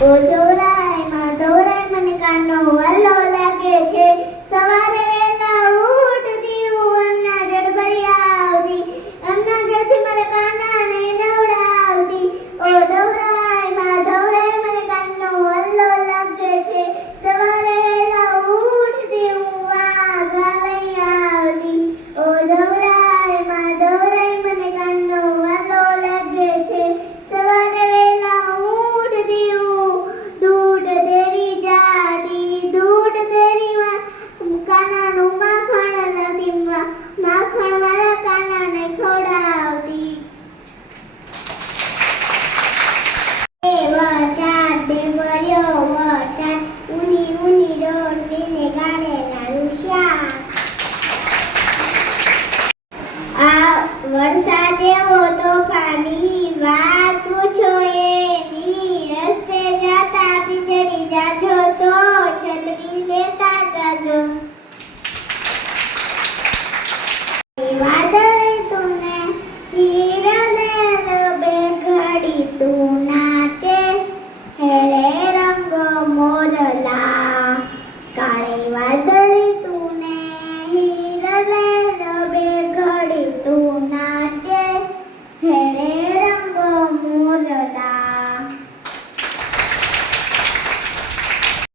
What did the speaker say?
ઓ ધોરાય મને કાનો વલ્લો લાગે છે સવારે વેલા ઉઠતી હું અમના જડ ભરી આવતી અમના જડથી મારે કાના ને નવડાવતી ઓ ધોરાય મને કાનો વલ્લો લાગે છે સવારે વેલા ઉઠતી હું વાઘા લઈ આવતી ઓ ધોરાય મને કાનો વલ્લો લાગે છે સવારે વેલા ઉઠતી હું દૂધ ડેરી જાડી દૂધ ડેરીમાં કાનાનું માખણ લાવતી માખણ વાળા કાનાને ખવડાવતી એ વરસાદ પડ્યો વરસાદ ઊની રોટલીને ગાળેલા રૂસિયા આ વરસાદ એવો તોફાની વાત પૂછો એની રસ્તે જાતા પીછડી જાજો તો છત્રી લેતા જાજો